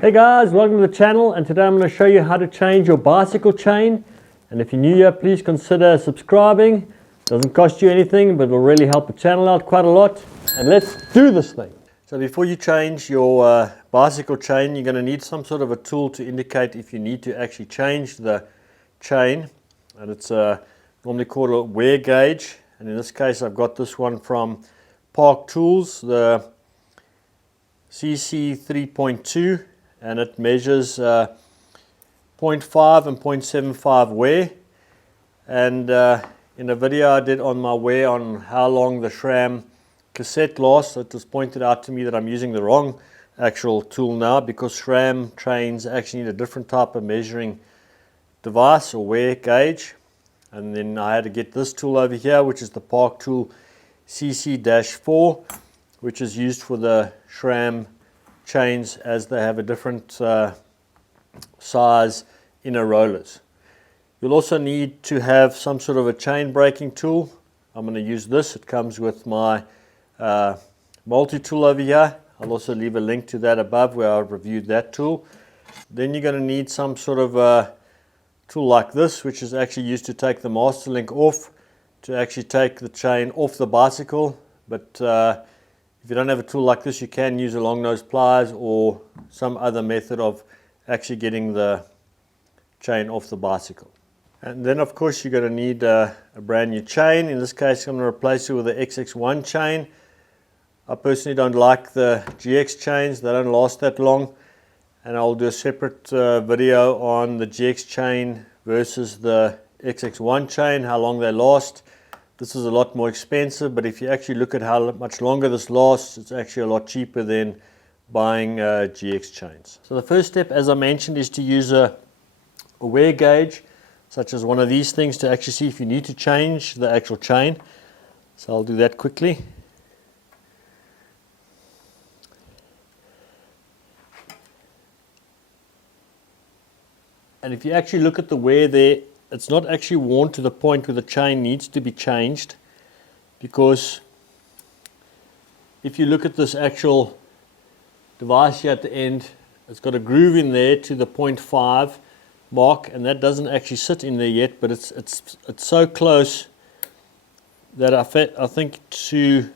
Hey guys, welcome to the channel, and today I'm going to show you how to change your bicycle chain. And if you're new here, please consider subscribing. It doesn't cost you anything, but it will really help the channel out quite a lot. And let's do this thing. So before you change your bicycle chain, you're going to need some sort of a tool to indicate if you need to actually change the chain. And it's normally called a wear gauge. And in this case, I've got this one from Park Tools, the CC 3.2. And it measures 0.5 and 0.75 wear. And in a video I did on my wear on how long the SRAM cassette lasts, it was pointed out to me that I'm using the wrong actual tool now, because SRAM trains actually need a different type of measuring device or wear gauge. And then I had to get this tool over here, which is the Park Tool CC-4, which is used for the SRAM chains, as they have a different size inner rollers. You'll also need to have some sort of a chain breaking tool. I'm going to use this. It comes with my multi-tool over here. I'll also leave a link to that above where I've reviewed that tool. Then you're going to need some sort of a tool like this, which is actually used to take the master link off, to actually take the chain off the bicycle. But if you don't have a tool like this, you can use a long nose pliers or some other method of actually getting the chain off the bicycle. And then of course you're going to need a brand new chain. In this case I'm going to replace it with the XX1 chain. I personally don't like the GX chains, they don't last that long. And I'll do a separate video on the GX chain versus the XX1 chain, how long they last. This is a lot more expensive, but if you actually look at how much longer this lasts, it's actually a lot cheaper than buying GX chains. So the first step, as I mentioned, is to use a wear gauge, such as one of these things, to actually see if you need to change the actual chain. So I'll do that quickly. And if you actually look at the wear there, it's not actually worn to the point where the chain needs to be changed, because if you look at this actual device here at the end, it's got a groove in there to the 0.5 mark, and that doesn't actually sit in there yet, but it's so close that I think to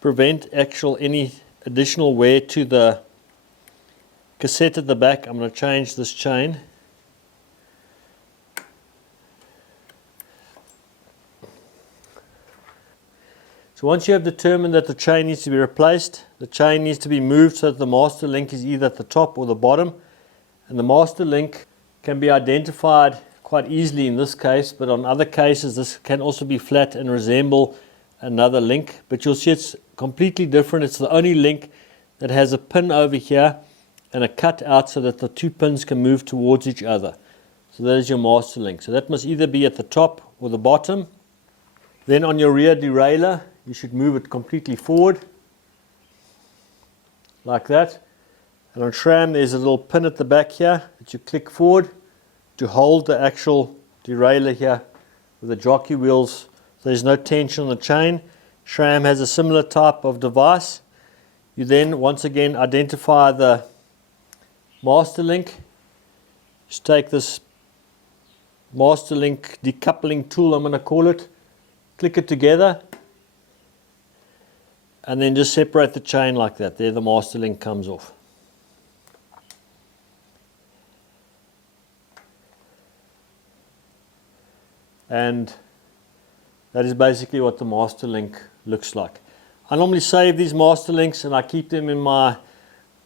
prevent any additional wear to the cassette at the back, I'm going to change this chain. So once you have determined that the chain needs to be replaced, the chain needs to be moved so that the master link is either at the top or the bottom. And the master link can be identified quite easily in this case, but on other cases this can also be flat and resemble another link. But you'll see it's completely different. It's the only link that has a pin over here and a cut out so that the two pins can move towards each other. So that is your master link. So that must either be at the top or the bottom. Then on your rear derailleur, you should move it completely forward, like that. And on SRAM, there's a little pin at the back here that you click forward to hold the actual derailleur here with the jockey wheels. So there's no tension on the chain. SRAM has a similar type of device. You then once again identify the master link. Just take this master link decoupling tool, I'm going to call it. Click it together, and then just separate the chain like that. There the master link comes off. And that is basically what the master link looks like. I normally save these master links and I keep them in my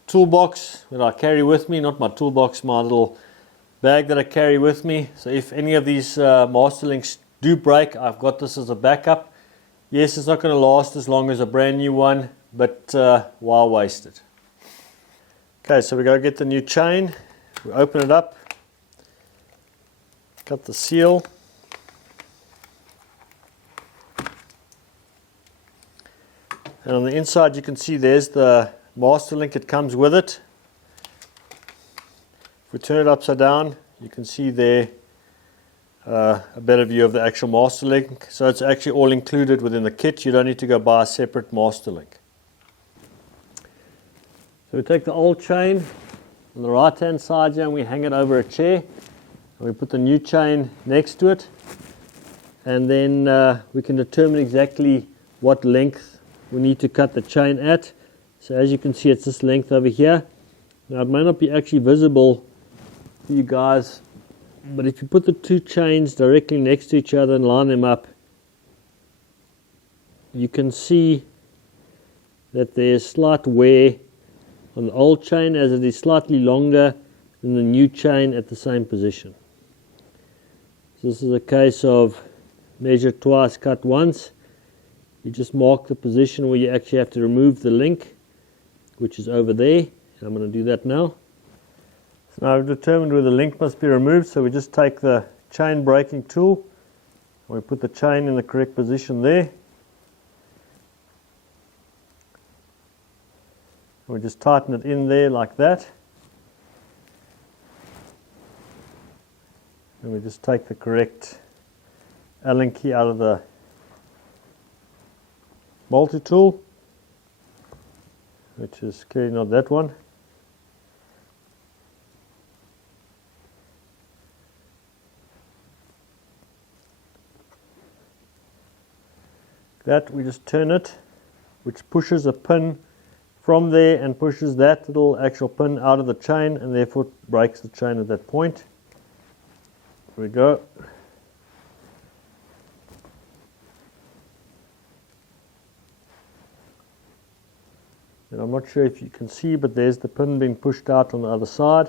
toolbox that I carry with me, not my toolbox, my little bag that I carry with me. So if any of these master links do break, I've got this as a backup. Yes, it's not going to last as long as a brand new one, but why waste it? Okay, so we go get the new chain. We open it up, cut the seal, and on the inside you can see there's the master link. It comes with it. If we turn it upside down, you can see there a better view of the actual master link. So it's actually all included within the kit. You don't need to go buy a separate master link. So we take the old chain on the right hand side here and we hang it over a chair, and we put the new chain next to it, and then we can determine exactly what length we need to cut the chain at. So as you can see, it's this length over here. Now it may not be actually visible for you guys, but if you put the two chains directly next to each other and line them up, you can see that there's slight wear on the old chain as it is slightly longer than the new chain at the same position. So this is a case of measure twice, cut once. You just mark the position where you actually have to remove the link, which is over there. And I'm going to do that now. So now I've determined where the link must be removed, so we just take the chain breaking tool and we put the chain in the correct position there. We just tighten it in there like that. And we just take the correct Allen key out of the multi-tool, which is clearly not that one. That we just turn it, which pushes a pin from there and pushes that little actual pin out of the chain, and therefore breaks the chain at that point. There we go. And I'm not sure if you can see, but there's the pin being pushed out on the other side.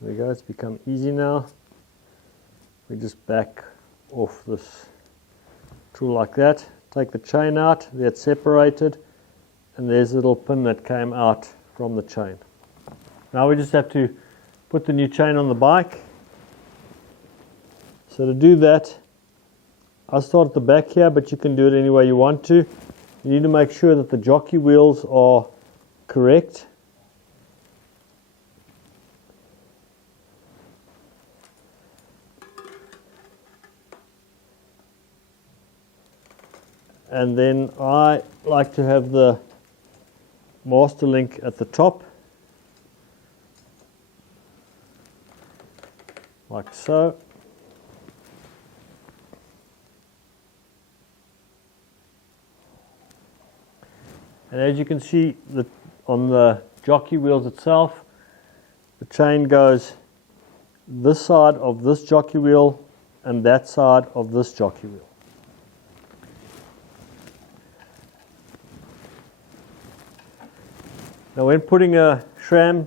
There we go, it's become easy now. We just back off this tool like that. Take the chain out, that's separated, and there's a little pin that came out from the chain. Now we just have to put the new chain on the bike. So to do that, I'll start at the back here, but you can do it any way you want to. You need to make sure that the jockey wheels are correct. And then I like to have the master link at the top, like so. And as you can see on the jockey wheels itself, the chain goes this side of this jockey wheel and that side of this jockey wheel. Now when putting a SRAM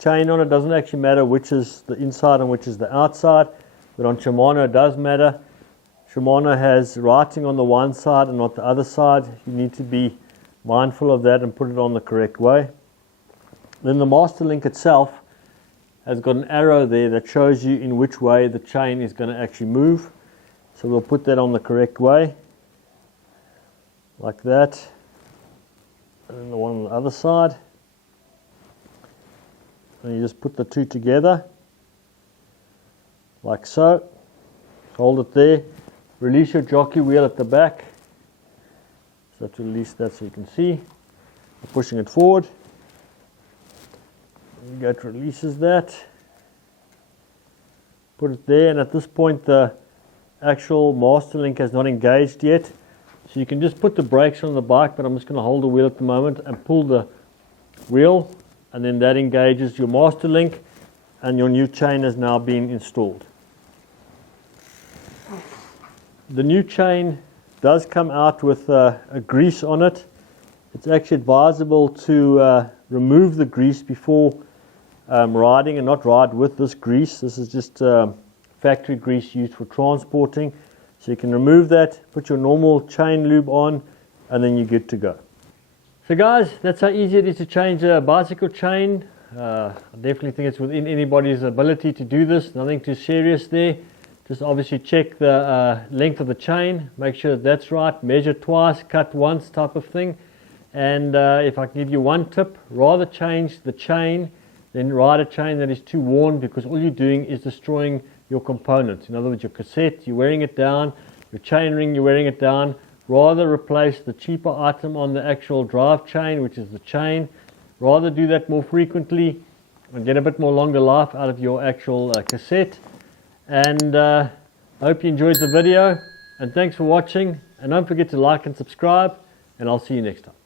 chain on, it doesn't actually matter which is the inside and which is the outside, but on Shimano it does matter. Shimano has writing on the one side and not the other side. You need to be mindful of that and put it on the correct way. Then the master link itself has got an arrow there that shows you in which way the chain is going to actually move. So we'll put that on the correct way, like that, and then the one on the other side. And you just put the two together, like so. Hold it there. Release your jockey wheel at the back. So to release that so you can see. Pushing it forward. It releases that. Put it there, and at this point the actual master link has not engaged yet. So you can just put the brakes on the bike, but I'm just going to hold the wheel at the moment and pull the wheel, and then that engages your master link and your new chain has now been installed. The new chain does come out with a grease on it. It's actually advisable to remove the grease before riding and not ride with this grease. This is just factory grease used for transporting. So you can remove that, put your normal chain lube on, and then you're good to go. So guys, that's how easy it is to change a bicycle chain. I definitely think it's within anybody's ability to do this. Nothing too serious there. Just obviously check the length of the chain, make sure that's right, measure twice, cut once type of thing. And if I can give you one tip, rather change the chain than ride a chain that is too worn, because all you're doing is destroying your components. In other words, your cassette, you're wearing it down, your chain ring, you're wearing it down. rather replace the cheaper item on the actual drive chain, which is the chain. Rather do that more frequently and get a bit more longer life out of your actual cassette. And I hope you enjoyed the video, and thanks for watching, and don't forget to like and subscribe, and I'll see you next time.